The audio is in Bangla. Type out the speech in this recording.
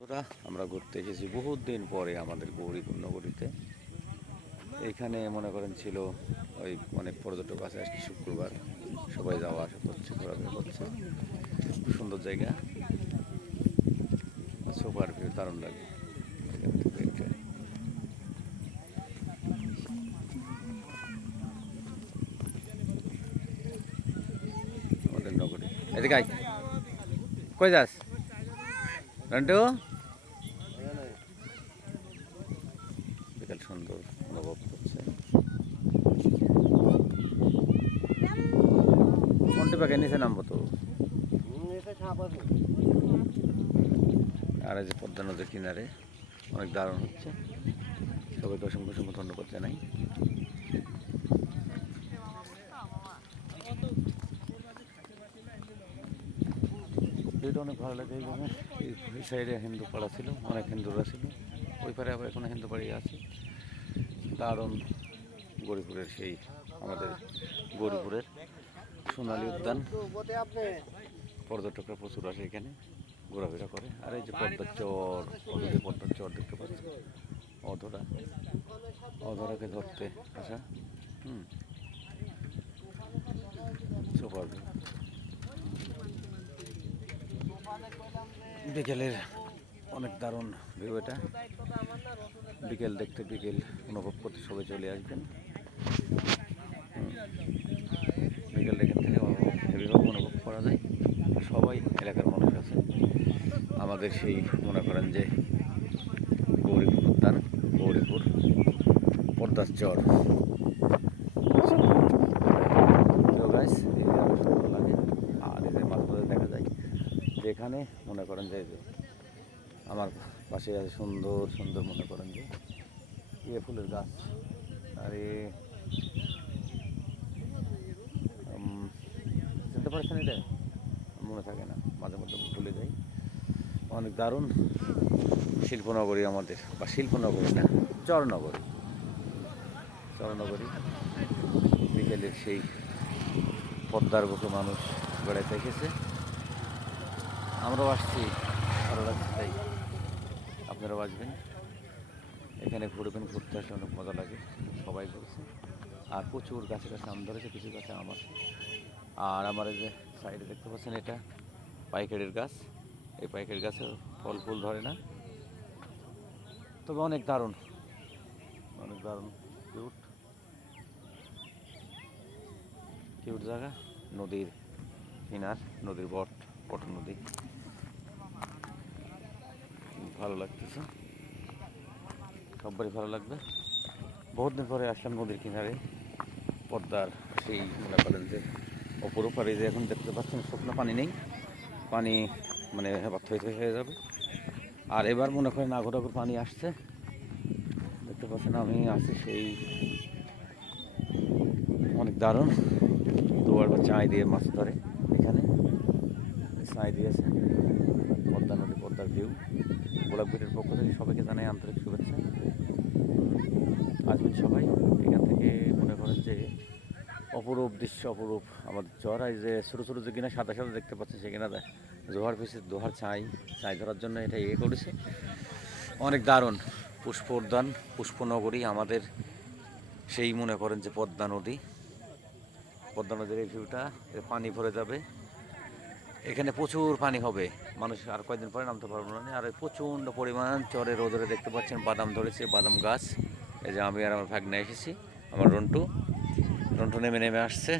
বন্ধুরা, আমরা ঘুরতে এসেছি বহুত দিন পরে আমাদের গৌরীপুর নগরীতে। এইখানে মনে করেন ছিল ওই অনেক পর্যটক আছে, আজকে শুক্রবার সবাই যাওয়া আসা করছে, ঘোরাফেরা করছে। খুব সুন্দর জায়গা, সুপার ভিউ, দারুণ লাগে এখান থেকে দেখতে। আমাদের নগরী এদিকে আয়। কই যাস রন্টু? বিকেল সুন্দর অনুভব করছে। কোনটি পাকে নিচে নামবো তো। আর এই যে পদ্মা নদীর কিনারে অনেক দারুণ হচ্ছে। সবাইকে অসংখ্য অসংখ্য ধন্যবাদ জানাই। ভিউটা অনেক ভালো লাগে। এইখানে এই সাইডে হিন্দু পাড়া ছিল, অনেক হিন্দুরা ছিল। ওই পারে আবার এখনো হিন্দু পাড়ি আছে। দারুণ গৌরীপুরের সেই আমাদের গৌরীপুরের সোনালী উদ্যান। পর্যটকরা প্রচুর আসে এখানে, ঘোরাফেরা করে। আর এই যে পদ্মার চর, পদ্মার চর দেখতে পাচ্ছি। অধরাকে ধরতে আসা। সুপার। বিকেলের অনেক দারুণ ভিউ এটা। বিকেল দেখতে, বিকেল অনুভব করতে সবাই চলে আসবেন। বিকেল এখান থেকে হেভিভাবে অনুভব করা যায়। সবাই এলাকার মানুষ আছে। আমাদের সেই মনে করেন যে গৌরীপুর উদ্যান, গৌরীপুর পদ্মার চর। সুন্দর লাগে। আর এদের মাঝে মাঝে দেখা যায় যেখানে মনে করেন যে আমার পাশে আছে সুন্দর সুন্দর মনে করেন যে ফুলের গাছ। আর চিনতে পারছেন, এটা মনে থাকে না, মাঝে মধ্যে ভুলে যাই। অনেক দারুণ শিল্পনগরী আমাদের, বা শিল্পনগরী না, চরনগরী। বিকেলের সেই পদ্মার বুকে মানুষ বেড়াতে এসেছে, আমরাও আসছি, ভালো লাগছে। তাই আপনারাও আসবেন, এখানে ঘুরবেন। ঘুরতে আসলে অনেক মজা লাগে, সবাই ঘুরছে। আর প্রচুর গাছে গাছে আম ধরেছে, কিছু গাছে আম আছে। আর আমার এই যে সাইডে দেখতে পাচ্ছেন, এটা পাইকারির গাছ। এই পাইকারি গাছে ফল ফুল ধরে না, তবে অনেক দারুণ, অনেক দারুণ কিউট কিউট জায়গা। নদীর কিনার, নদীর বট নদী, ভালো লাগতেছে, সবারই ভালো লাগবে। বহুত দিন পরে আসলাম নদীর কিনারে, পদ্মার সেই মনে করেন যে অপরূপ। আর এই যে এখন দেখতে পাচ্ছেন শুকনো পানি নেই, পানি মানে থই হয়ে যাবে। আর এবার মনে করেন আগুর পানি আসছে, দেখতে পাচ্ছেন। আমি আছি সেই অনেক দারুণ দুয়ার বা চাই দিয়ে মাছ ধরে এখানে, চাই দিয়েছে। পদ্মা নদী, পদ্মার ভিউ। গোলাপগিরির পক্ষ থেকে সবাইকে জানাই আন্তরিক শুভেচ্ছা। আসবেন সবাই। এখান থেকে মনে করেন যে অপরূপ দৃশ্য, অপরূপ আমাদের চর। এই যে ছোটো ছোটো যে কিনা সাদা সাদা দেখতে পাচ্ছেন, সেখানে জোহার পিসের দোহার চাই ধরার জন্য এটা করেছে। অনেক দারুণ পুষ্প উদ্যান, পুষ্পনগরী আমাদের সেই মনে করেন যে পদ্মা নদীর এই ভিউটা। পানি ভরে যাবে, এখানে প্রচুর পানি হবে, মানুষ আর কয়েকদিন পরে নামতে পারবো না। আর প্রচণ্ড পরিমাণ চরে রোদরে দেখতে পাচ্ছেন বাদাম ধরেছে, বাদাম গাছ। এই যে আমি আর আমার ভাগ্নে এসেছি, আমার রন্টু নেমে আসছে।